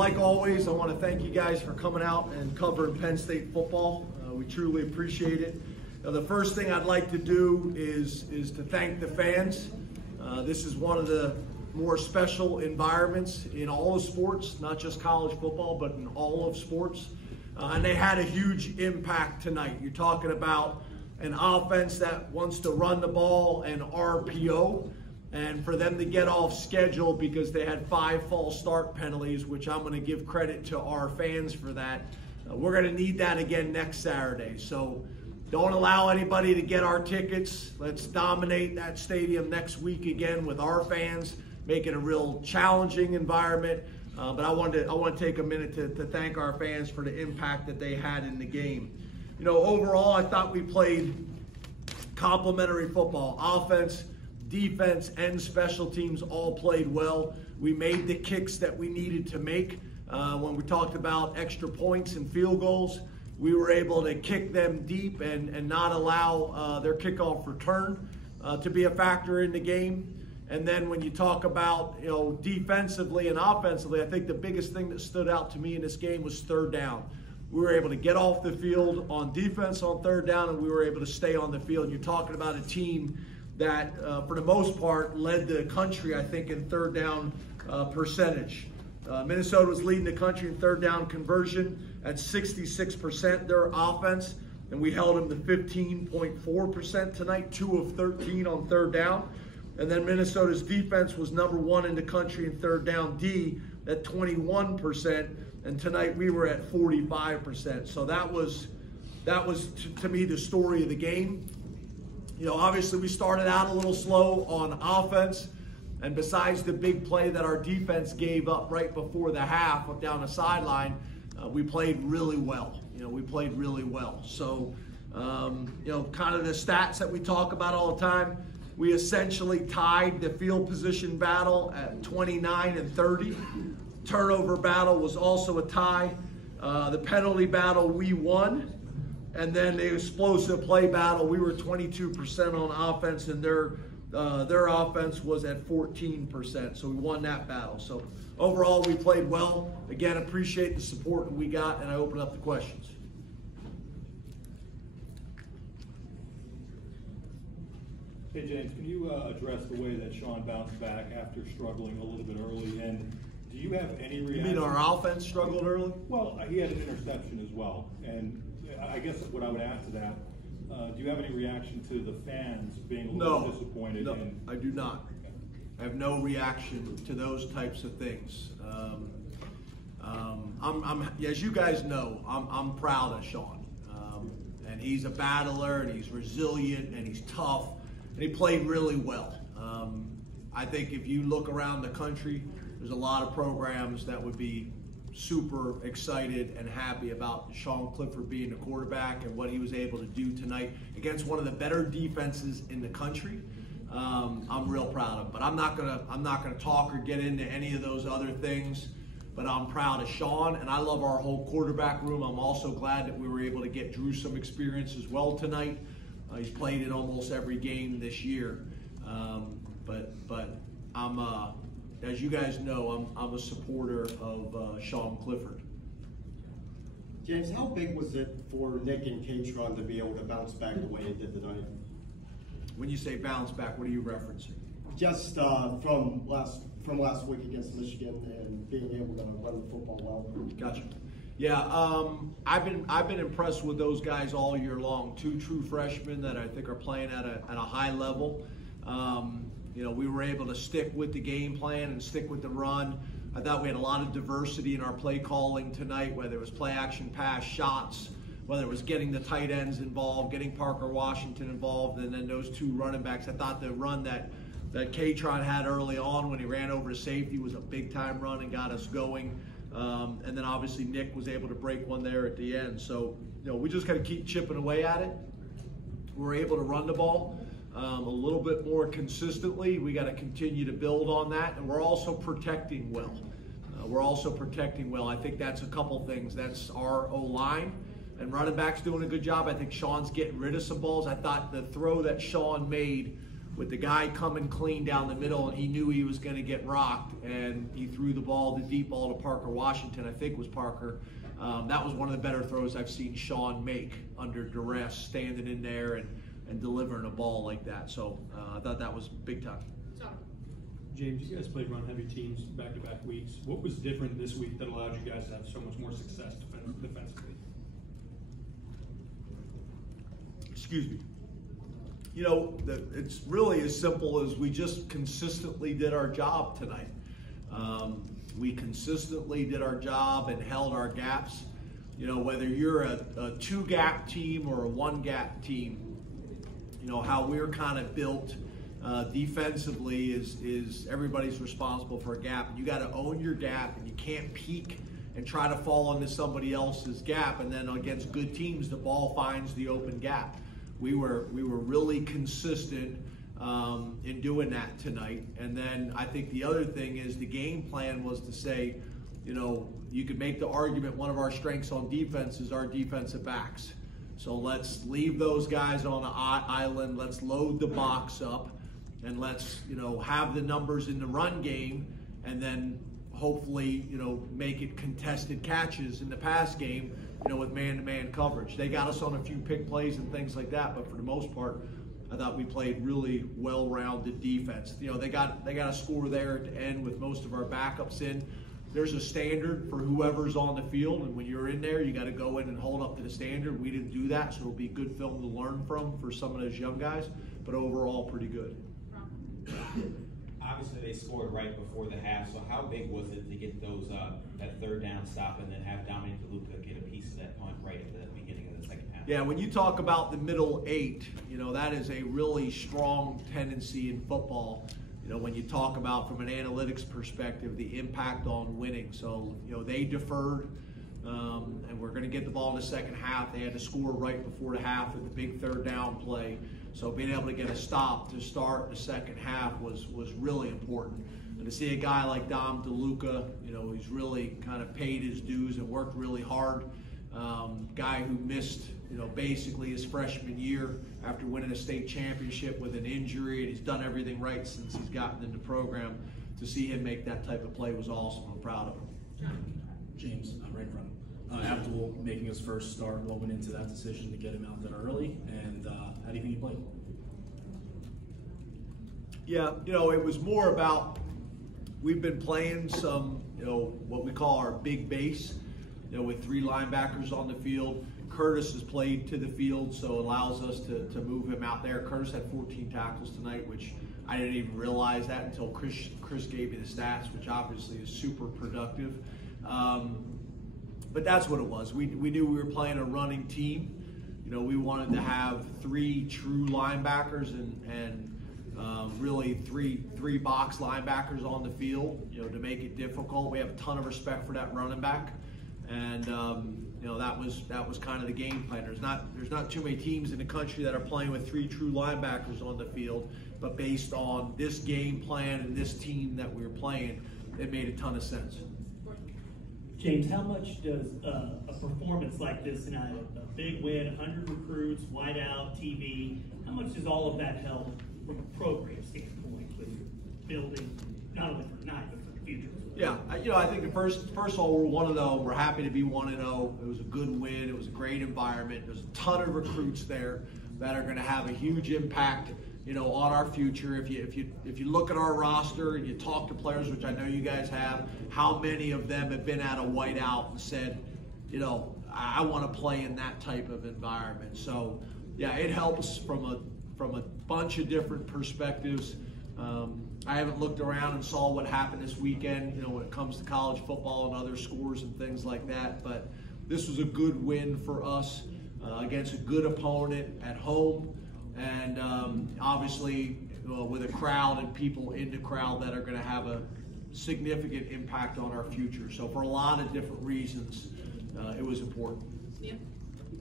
like always, I want to thank you guys for coming out and covering Penn State football. We truly appreciate it. The first thing I'd like to do is to thank the fans. This is one of the more special environments in all of sports, not just college football, but in all of sports. And they had a huge impact tonight. You're talking about an offense that wants to run the ball and RPO, and for them to get off schedule because they had 5 false start penalties, which I'm going to give credit to our fans for that. We're going to need that again next Saturday. So don't allow anybody to get our tickets. Let's dominate that stadium next week again with our fans, make it a real challenging environment. But I want to take a minute to thank our fans for the impact that they had in the game. You know, overall, I thought we played complementary football. Offense, defense, and special teams all played well. We made the kicks that we needed to make. When we talked about extra points and field goals, we were able to kick them deep and not allow their kickoff return to be a factor in the game. And then when you talk about, you know, defensively and offensively, I think the biggest thing that stood out to me in this game was third down. We were able to get off the field on defense on third down, and we were able to stay on the field. You're talking about a team that, for the most part, led the country, I think, in third down percentage. Minnesota was leading the country in third down conversion at 66%, their offense, and we held them to 15.4% tonight, 2 of 13 on third down. And then Minnesota's defense was #1 in the country in third down D at 21%, and tonight we were at 45%. So that was to me the story of the game. You know, obviously we started out a little slow on offense, and besides the big play that our defense gave up right before the half down the sideline, we played really well. You know, we played really well. So, you know, kind of the stats that we talk about all the time, we essentially tied the field position battle at 29 and 30. Turnover battle was also a tie. The penalty battle we won. And then the explosive play battle, we were 22% on offense, and their offense was at 14%. So we won that battle. So overall, we played well. Again, appreciate the support that we got, and I open up the questions. Hey, James, can you address the way that Sean bounced back after struggling a little bit early? And do you have any reaction? You mean our offense struggled early? Well, he had an interception as well. And I guess what I would add to that, do you have any reaction to the fans being a little disappointed? No, I do not. I have no reaction to those types of things. As you guys know, I'm proud of Sean. And he's a battler, and he's resilient, and he's tough. And he played really well. I think if you look around the country, there's a lot of programs that would be super excited and happy about Sean Clifford being the quarterback and what he was able to do tonight against one of the better defenses in the country. I'm real proud of him. But I'm not gonna talk or get into any of those other things. But I'm proud of Sean, and I love our whole quarterback room. I'm also glad that we were able to get Drew some experience as well tonight. He's played in almost every game this year, but I'm, as you guys know, I'm a supporter of Sean Clifford. James, how big was it for Nick and Kaytron to be able to bounce back the way it did tonight? When you say bounce back, what are you referencing? Just from last week against Michigan and being able to run the football well. Gotcha. Yeah, I've been impressed with those guys all year long. 2 true freshmen that I think are playing at a high level. You know, we were able to stick with the game plan and stick with the run. I thought we had a lot of diversity in our play calling tonight, whether it was play action, pass, shots, whether it was getting the tight ends involved, getting Parker Washington involved, and then those 2 running backs. I thought the run that Kaytron had early on when he ran over to safety was a big-time run and got us going. And then obviously Nick was able to break one there at the end. So, you know, we just got to keep chipping away at it. We're able to run the ball a little bit more consistently. We got to continue to build on that, and we're also protecting well. I think that's a couple things. That's our O-line, and running back's doing a good job. I think Sean's getting rid of some balls. I thought the throw that Sean made with the guy coming clean down the middle, and he knew he was going to get rocked, and he threw the deep ball to Parker Washington, I think was Parker. That was one of the better throws I've seen Sean make under duress, standing in there and delivering a ball like that. So I thought that was big time. James, you guys played run-heavy teams back-to-back weeks. What was different this week that allowed you guys to have so much more success defensively? Excuse me. You know, it's really as simple as we just consistently did our job tonight. We consistently did our job and held our gaps. You know, whether you're a two-gap team or a one-gap team, you know, how we're kind of built defensively is everybody's responsible for a gap. And you got to own your gap, and you can't peek and try to fall into somebody else's gap. And then against good teams, the ball finds the open gap. We were really consistent in doing that tonight. And then I think the other thing is the game plan was to say, you know, you could make the argument one of our strengths on defense is our defensive backs. So let's leave those guys on an island. Let's load the box up, and let's, you know, have the numbers in the run game, and then hopefully, you know, make it contested catches in the pass game, you know, with man-to-man coverage. They got us on a few pick plays and things like that, but for the most part, I thought we played really well-rounded defense. You know, they got a score there at the end with most of our backups in. There's a standard for whoever's on the field, and when you're in there, you got to go in and hold up to the standard. We didn't do that, so it'll be good film to learn from for some of those young guys, but overall, pretty good. Obviously, they scored right before the half, so how big was it to get those that third down stop and then have Dom DeLuca get a piece of that punt right at the beginning of the second half? Yeah, when you talk about the middle eight, you know, that is a really strong tendency in football. You know, when you talk about from an analytics perspective, the impact on winning. So, you know, they deferred, and we're going to get the ball in the second half. They had to score right before the half with the big third down play. So being able to get a stop to start the second half was really important. And to see a guy like Dom DeLuca, you know, he's really kind of paid his dues and worked really hard. Guy who missed, you know, basically his freshman year after winning a state championship with an injury, and he's done everything right since he's gotten in the program. To see him make that type of play was awesome. I'm proud of him. James, right in front of him. Abdul making his first start. What went into that decision to get him out that early, and how do you think he played? Yeah, you know, it was more about we've been playing some, you know, what we call our big base, you know, with three linebackers on the field. Curtis has played to the field, so it allows us to move him out there. Curtis had 14 tackles tonight, which I didn't even realize that until Chris gave me the stats, which obviously is super productive. But that's what it was. We knew we were playing a running team. You know, we wanted to have three true linebackers and really three box linebackers on the field, you know, to make it difficult. We have a ton of respect for that running back, and you know, that was kind of the game plan. There's not too many teams in the country that are playing with three true linebackers on the field, but based on this game plan and this team that we were playing, it made a ton of sense. James, how much does a performance like this tonight, a big win, 100 recruits, whiteout, TV, how much does all of that help from a program standpoint with building, not only for tonight, but for the future? Yeah, you know, I think first of all, we're 1-0. We're happy to be 1-0. It was a good win. It was a great environment. There's a ton of recruits there that are going to have a huge impact, you know, on our future. If you look at our roster and you talk to players, which I know you guys have, how many of them have been at a whiteout and said, you know, I want to play in that type of environment. So, yeah, it helps from a bunch of different perspectives. I haven't looked around and saw what happened this weekend, you know, when it comes to college football and other scores and things like that. But this was a good win for us against a good opponent at home. And obviously with a crowd and people in the crowd that are going to have a significant impact on our future. So for a lot of different reasons, it was important. Yeah.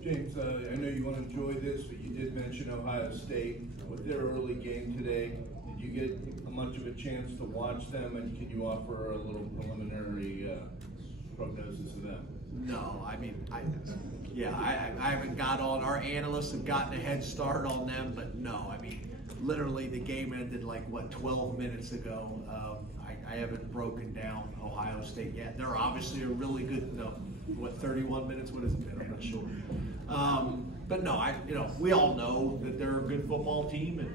James, I know you want to enjoy this, but you did mention Ohio State. With their early game today, did you get much of a chance to watch them, and can you offer a little preliminary prognosis of them? No, I mean, I haven't got on. Our analysts have gotten a head start on them, but no, I mean, literally the game ended like, what, 12 minutes ago. I haven't broken down Ohio State yet. They're obviously a really good, 31 minutes? What has it been? I'm not sure. But no, we all know that they're a good football team, and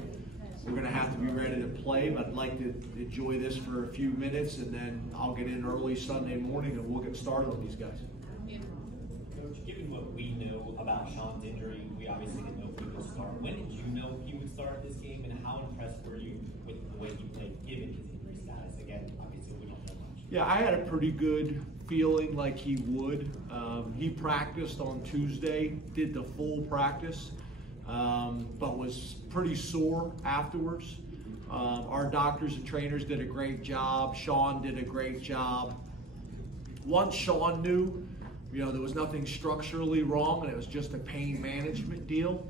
we're going to have to be ready to play. But I'd like to enjoy this for a few minutes, and then I'll get in early Sunday morning, and we'll get started on these guys. Coach, given what we know about Sean's injury, we obviously didn't know if he would start. When did you know he would start this game, and how impressed were you with the way he played, given his injury status? Again, obviously we don't know much. Yeah, I had a pretty good feeling like he would. He practiced on Tuesday, did the full practice, but was pretty sore afterwards. Our doctors and trainers did a great job. Sean did a great job. Once Sean knew, there was nothing structurally wrong and it was just a pain management deal,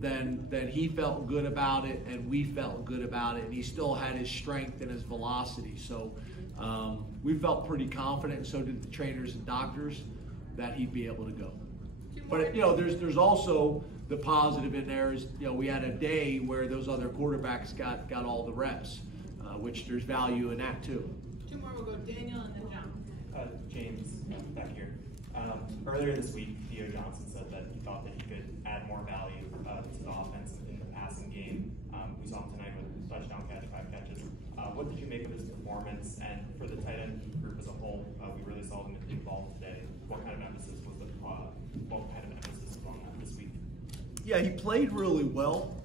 then he felt good about it and we felt good about it, and he still had his strength and his velocity. So we felt pretty confident, and so did the trainers and doctors, that he'd be able to go. But there's also the positive in there is, we had a day where those other quarterbacks got all the reps, which there's value in that too. Two more, we'll go Daniel and then John. James, back here. Earlier this week, Theo Johnson said that he thought that he could add more value to the offense in the passing game. We saw him tonight with touchdown catch, 5 catches. What did you make of his performance? And for the tight end group as a whole, we really saw them involved today. What kind of emphasis was on that this week? Yeah, he played really well.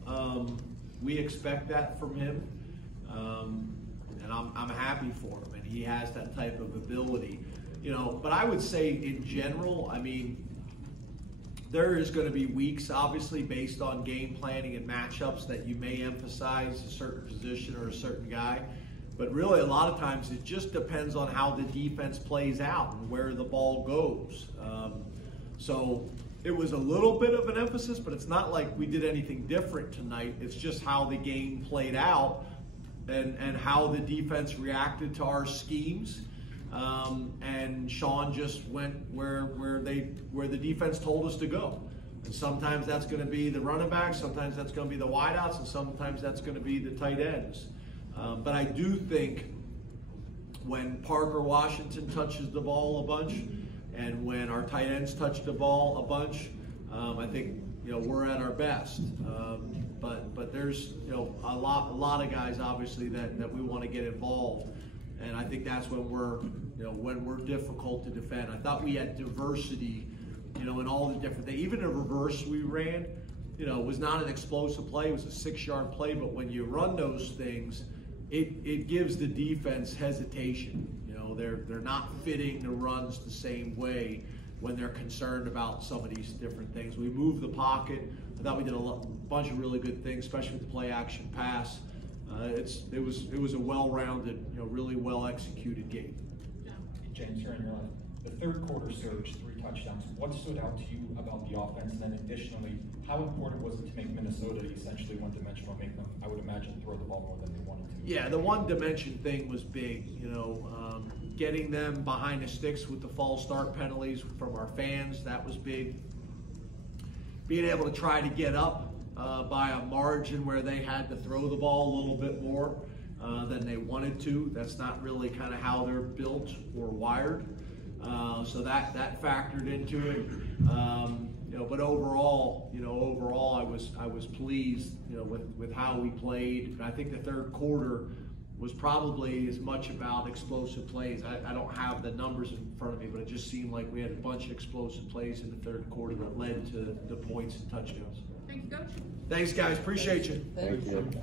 We expect that from him, and I'm happy for him. And he has that type of ability, But I would say in general, there is going to be weeks, obviously, based on game planning and matchups that you may emphasize a certain position or a certain guy. But really, a lot of times, it just depends on how the defense plays out and where the ball goes. So it was a little bit of an emphasis, but it's not like we did anything different tonight. It's just how the game played out and how the defense reacted to our schemes. And Sean just went where the defense told us to go. And sometimes that's going to be the running backs, sometimes that's going to be the wideouts, and sometimes that's going to be the tight ends. But I do think when Parker Washington touches the ball a bunch, and when our tight ends touch the ball a bunch, I think we're at our best. But there's a lot of guys obviously that we want to get involved. And I think that's when we're difficult to defend. I thought we had diversity, in all the different things. Even a reverse we ran, was not an explosive play. It was a 6-yard play. But when you run those things, it gives the defense hesitation. They're not fitting the runs the same way when they're concerned about some of these different things. We moved the pocket. I thought we did a bunch of really good things, especially with the play action pass. It was a well-rounded, really well-executed game. James, here in your line. The third quarter surge, 3 touchdowns. What stood out to you about the offense? And then additionally, how important was it to make Minnesota essentially one-dimensional, make them, I would imagine, throw the ball more than they wanted to? Yeah, the one-dimension thing was big. Getting them behind the sticks with the false start penalties from our fans, that was big. Being able to try to get up by a margin where they had to throw the ball a little bit more than they wanted to. That's not really kind of how they're built or wired. So that factored into it. But overall, I was pleased, with how we played. And I think the third quarter was probably as much about explosive plays. I don't have the numbers in front of me, but it just seemed like we had a bunch of explosive plays in the third quarter that led to the points and touchdowns. Thank you, Coach. Thanks, guys. Appreciate you. Thank you.